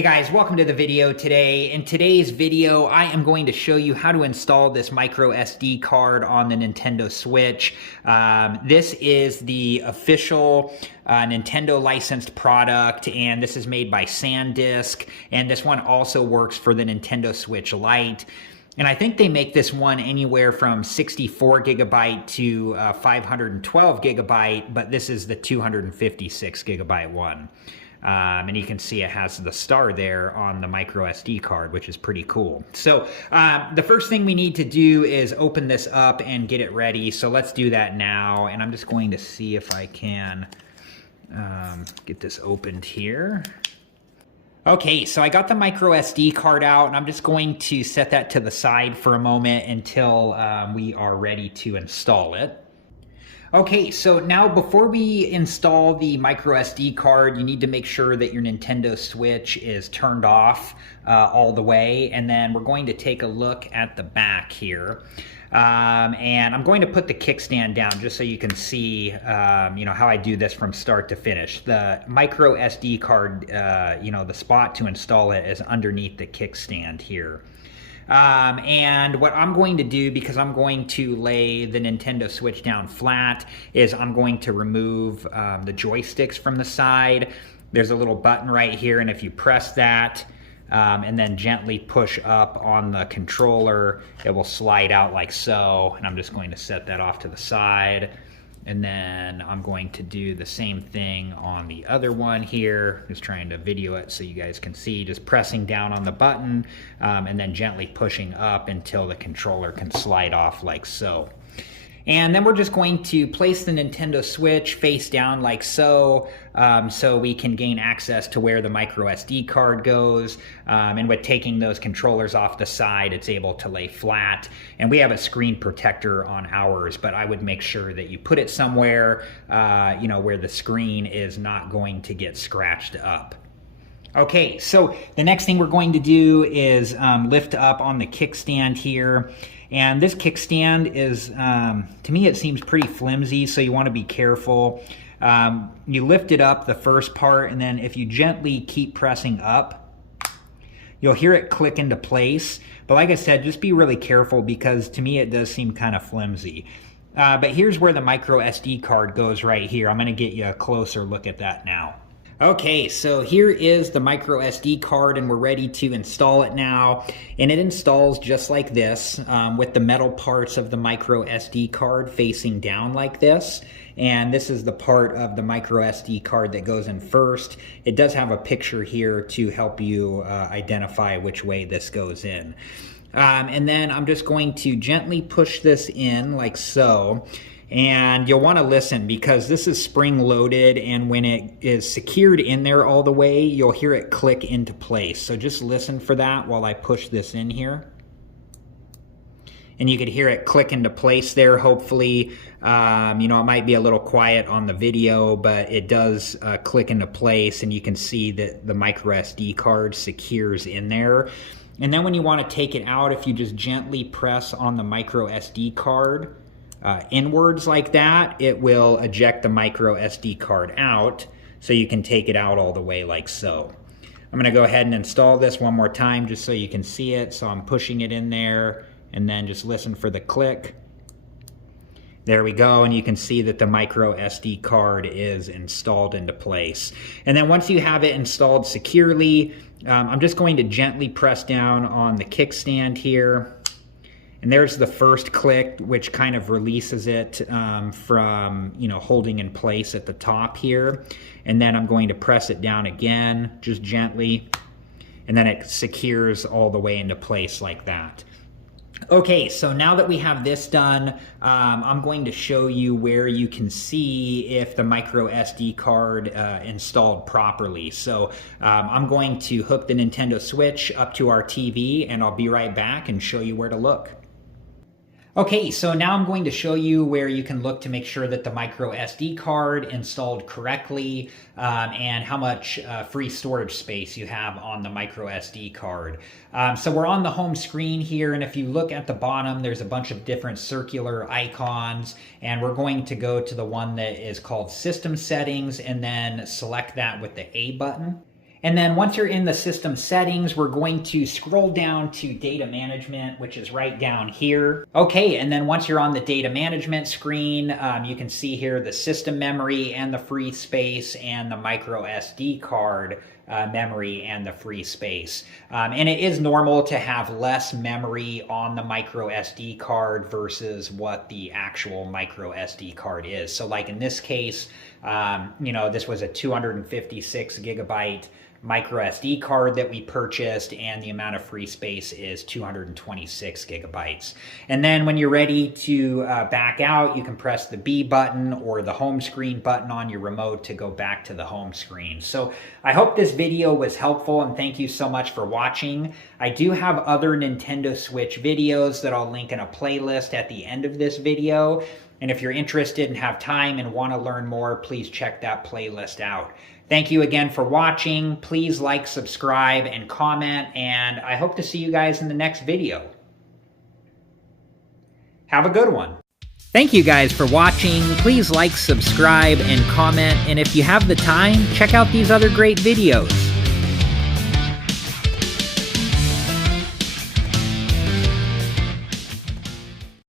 Hey guys, welcome to the video today. In today's video, I am going to show you how to install this micro SD card on the Nintendo Switch. This is the official Nintendo licensed product, and this is made by SanDisk, and this one also works for the Nintendo Switch Lite. And I think they make this one anywhere from 64 gigabyte to 512 gigabyte, but this is the 256 gigabyte one. And you can see it has the star there on the micro SD card, which is pretty cool. So the first thing we need to do is open this up and get it ready. So let's do that now. And I'm just going to see if I can get this opened here. Okay, so I got the micro SD card out, and I'm just going to set that to the side for a moment until we are ready to install it. Okay, so now before we install the micro SD card, you need to make sure that your Nintendo Switch is turned off all the way, and then we're going to take a look at the back here. And I'm going to put the kickstand down just so you can see, how I do this from start to finish. The micro SD card, the spot to install it is underneath the kickstand here. And what I'm going to do, because I'm going to lay the Nintendo Switch down flat, is I'm going to remove the joysticks from the side. There's a little button right here, and if you press that and then gently push up on the controller, it will slide out like so. And I'm just going to set that off to the side. And then I'm going to do the same thing on the other one here. Just trying to video it so you guys can see. Just pressing down on the button and then gently pushing up until the controller can slide off like so. And then we're just going to place the Nintendo Switch face down like so, so we can gain access to where the micro SD card goes. And with taking those controllers off the side, it's able to lay flat. And we have a screen protector on ours, but I would make sure that you put it somewhere, where the screen is not going to get scratched up. Okay, so the next thing we're going to do is lift up on the kickstand here. And this kickstand is, to me, it seems pretty flimsy, so you want to be careful. You lift it up, the first part, and then if you gently keep pressing up, you'll hear it click into place. But like I said, just be really careful because to me it does seem kind of flimsy. But here's where the micro SD card goes right here. I'm going to get you a closer look at that now. Okay, so here is the micro SD card, and we're ready to install it now. And it installs just like this, with the metal parts of the micro SD card facing down like this. And this is the part of the micro SD card that goes in first. It does have a picture here to help you identify which way this goes in. And then I'm just going to gently push this in like so. And you'll want to listen because this is spring loaded, and when it is secured in there all the way, you'll hear it click into place. So just listen for that while I push this in here. And you could hear it click into place there, hopefully. It might be a little quiet on the video, but it does click into place, and you can see that the micro SD card secures in there. And then when you want to take it out, if you just gently press on the micro SD card, inwards like that, it will eject the micro SD card out so you can take it out all the way like so. I'm going to go ahead and install this one more time just so you can see it. So I'm pushing it in there and then just listen for the click. There we go, and you can see that the micro SD card is installed into place. And then once you have it installed securely, I'm just going to gently press down on the kickstand here. And there's the first click, which kind of releases it from, holding in place at the top here. And then I'm going to press it down again, just gently. And then it secures all the way into place like that. Okay, so now that we have this done, I'm going to show you where you can see if the micro SD card installed properly. So I'm going to hook the Nintendo Switch up to our TV, and I'll be right back and show you where to look. Okay, so now I'm going to show you where you can look to make sure that the micro SD card installed correctly and how much free storage space you have on the micro SD card. So we're on the home screen here, and if you look at the bottom, there's a bunch of different circular icons, and we're going to go to the one that is called System Settings and then select that with the A button. And then once you're in the system settings, we're going to scroll down to data management, which is right down here. Okay, and then once you're on the data management screen, you can see here the system memory and the free space and the micro SD card memory and the free space. And it is normal to have less memory on the micro SD card versus what the actual micro SD card is. So like in this case, this was a 256 gigabyte micro SD card that we purchased, and the amount of free space is 226 gigabytes. And then when you're ready to back out, you can press the B button or the home screen button on your remote to go back to the home screen. So I hope this video was helpful, and thank you so much for watching. I do have other Nintendo Switch videos that I'll link in a playlist at the end of this video. And if you're interested and have time and want to learn more, please check that playlist out. Thank you again for watching. Please like, subscribe, and comment, and I hope to see you guys in the next video. Have a good one. Thank you guys for watching. Please like, subscribe, and comment, and if you have the time, check out these other great videos.